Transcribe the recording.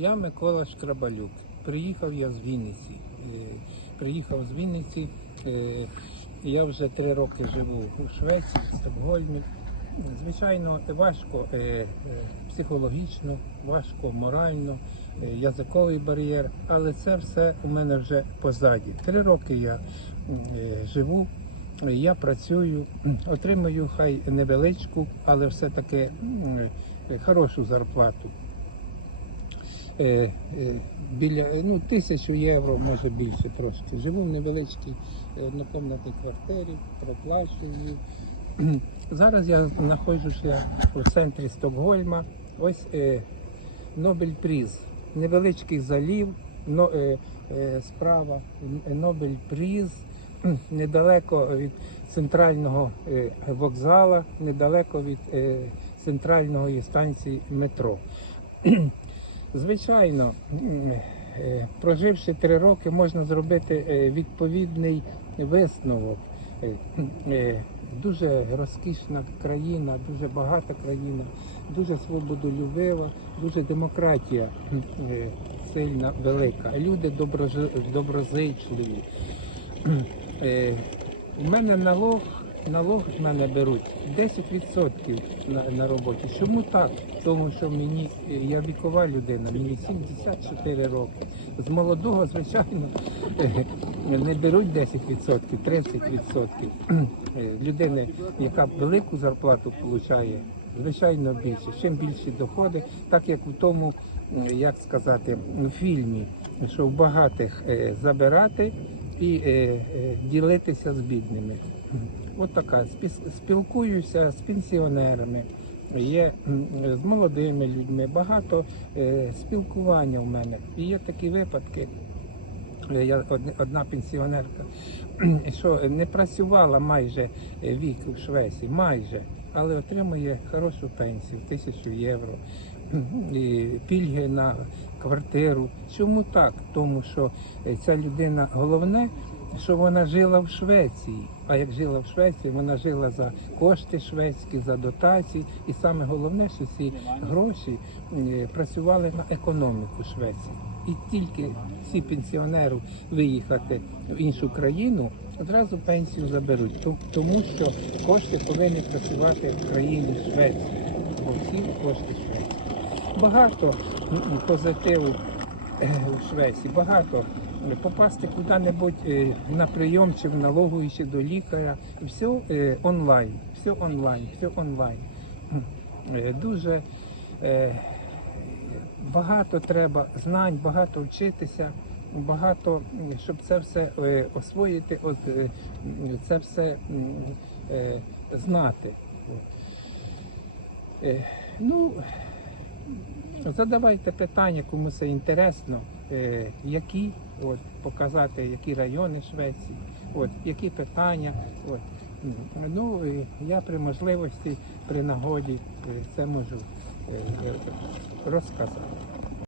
Я Микола Шкрабалюк. Приїхав я з Вінниці. Е, Приїхав з Вінниці. Е, Я вже три роки живу у Швеції, в Стокгольмі. Звичайно, важко е, психологічно, важко морально, язиковий бар'єр, але це все у мене вже позаді. Три роки я живу, я працюю, отримую хай невеличку, але все-таки хорошу зарплату. Е, е, біля ну, тисячу євро, може більше трошки. Живу в невеличкій е, однокомнатній квартирі, проплачую. її. Зараз я знаходжуся у центрі Стокгольма. Ось е, Нобель Пріз. Невеличкий залів, но, е, е, справа Нобель Пріз. Недалеко від центрального е, вокзала, недалеко від центральної станції метро. Звичайно, е, проживши три роки, можна зробити е, відповідний висновок. Е, Дуже розкішна країна, дуже багата країна, дуже свободолюбива, дуже демократія сильна, велика. Люди доброзичливі. У мене налог, налог з мене беруть 10% на, на роботі. Чому так? Тому що мені я вікова людина, мені 74 роки. З молодого, звичайно, не беруть 10%, 30%. Е, Людини, яка велику зарплату отримує, звичайно більше. Чим більші доходи, так як у тому, як сказати, у фільмі, що в багатих е, забирати і е, е, ділитися з бідними. От така. Спілкуюся з пенсіонерами, є з молодими людьми, багато е, спілкування у мене. І є такі випадки. Е, Я одна пенсіонерка, що не працювала майже е, вік у Швеції, майже, але отримує хорошу пенсію, тисячу євро, пільги на квартиру. Чому так? Тому що е, ця людина головне, що вона жила в Швеції. А як жила в Швеції, вона жила за кошти шведські, за дотації. І саме головне, що ці гроші е, працювали на економіку Швеції. І тільки всі пенсіонери виїхати в іншу країну, одразу пенсію заберуть, тому що кошти повинні працювати в країні Швеції, бо всі кошти Швеції. Багато позитиву е, у Швеції, багато попасти куди-небудь е, на прийом чи в налогу, чи до лікаря. Все е, онлайн, все онлайн, все онлайн. Е, Дуже е, багато треба знань, багато вчитися, багато, щоб це все е, освоїти, от, е, це все е, знати. Е, Ну, задавайте питання, кому це інтересно, е, які, от, показати, які райони Швеції, от, які питання. От. Ну, я при можливості, при нагоді е, це можу е, розказати.